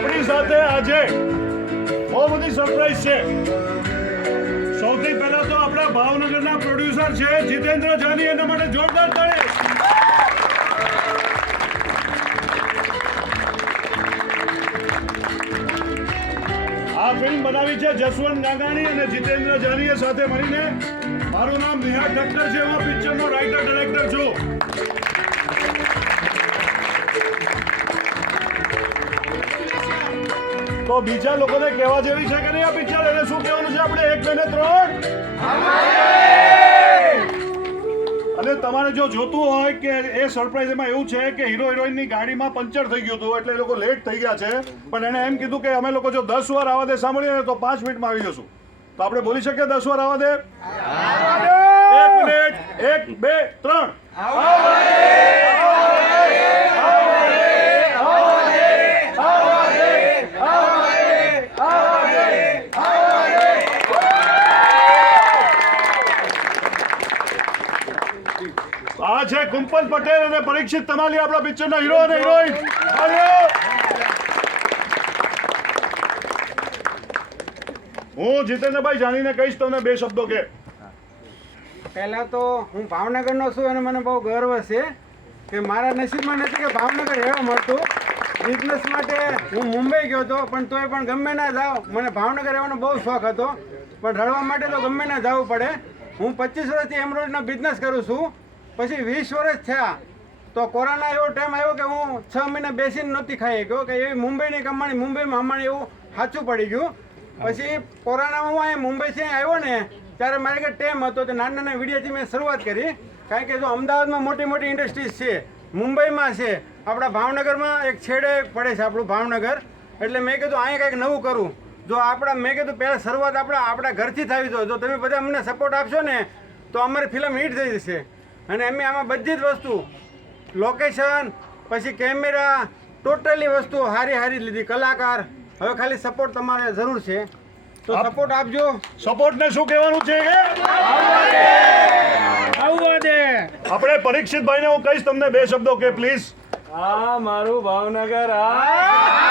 આપણી સાથે આજે બહુ બધી સરપ્રાઈઝ છે. સૌથી પહેલા તો આપણા ભાવનગરના પ્રોડ્યુસર છે જીતેન્દ્ર જાની, એના માટે જોરદાર તાળી આ ફિલ્મ બનાવી છે જસવંત નાગાણી અને જીતેન્દ્ર જાનીએ સાથે મળીને. મારું નામ નિહાર ઠક્કર છે, હું પિક્ચરનો રાઇટર ડિરેક્ટર છું. તો બીજા લોકોને કહેવા જેવી છે કે નહીં? આ પિક્ચર એને શું કહેવાનું છે? આપણે એક બે ને ત્રણ. અને તમારે જો જોતું હોય કે એ સરપ્રાઈઝ એમાં એવું છે કે હીરો હિરોઈનની ગાડીમાં પંચર થઈ ગયું હતું એટલે એ લોકો લેટ થઈ ગયા છે. પણ એણે એમ કીધું કે અમે લોકો જો દસ વાર આવા દે સાંભળીએ ને તો પાંચ મિનિટમાં આવી જશું. તો આપણે બોલી શકીએ દસ વાર આવા દે? એક મિનિટ એક બે ત્રણ. આ છે કુંપલ પટેલ અને પરીક્ષિત તમાલી આપણા પિક્ચરના હીરો અને હિરોઈન હું જીતેન્દ્રભાઈ જાણીને કહીશ તમને બે શબ્દો કે. પહેલાં તો હું ભાવનગરનો છું અને મને બહુ ગર્વ છે કે મારા નસીબમાં નથી કે ભાવનગર રહેવા મળતું. બિઝનેસ માટે હું મુંબઈ ગયો હતો, પણ તોય પણ ગમે ના જાઉં. મને ભાવનગર રહેવાનો બહુ શોખ હતો. પણ રડવા માટે તો ગમે ના જવું પડે. હું પચીસ વર્ષથી એમરોડનો બિઝનેસ કરું છું. પછી વીસ વર્ષ થયા. તો કોરોના એવો ટાઈમ આવ્યો કે હું છ મહિના બેસીને નહોતી ખાઈ ગયો કે એવી મુંબઈની કમાણી, મુંબઈમાં હમણાં એવું સાચું પડી ગયું. પછી કોરોનામાં હું અહીંયા મુંબઈથી આવ્યો ને, ત્યારે મારે કે ટેમ હતો તો નાના નાના વિડીયોથી મેં શરૂઆત કરી. કારણ કે જો અમદાવાદમાં મોટી મોટી ઇન્ડસ્ટ્રીઝ છે, મુંબઈમાં છે, આપણા ભાવનગરમાં એક છેડે પડે છે આપણું ભાવનગર. એટલે મેં કીધું અહીંયા કંઈક નવું કરું. જો આપણા, મેં કીધું પહેલાં શરૂઆત આપણા આપણા ઘરથી થવી જોઈએ જો તમે બધા અમને સપોર્ટ આપશો ને, તો અમારી ફિલ્મ હિટ થઈ જશે. અને અમે આમાં બધી જ વસ્તુ. લોકેશન પછી કેમેરા ટોટલી વસ્તુ હારી હારી લીધી. કલાકાર. હવે ખાલી સપોર્ટ તમારે જરૂર છે. તો સપોર્ટ આપજો. સપોર્ટને શું કહેવાનું છે કે? આપણે પરીક્ષિતભાઈને હું કહીશ તમને બે શબ્દો કે પ્લીઝ આ મારું ભાવનગર આ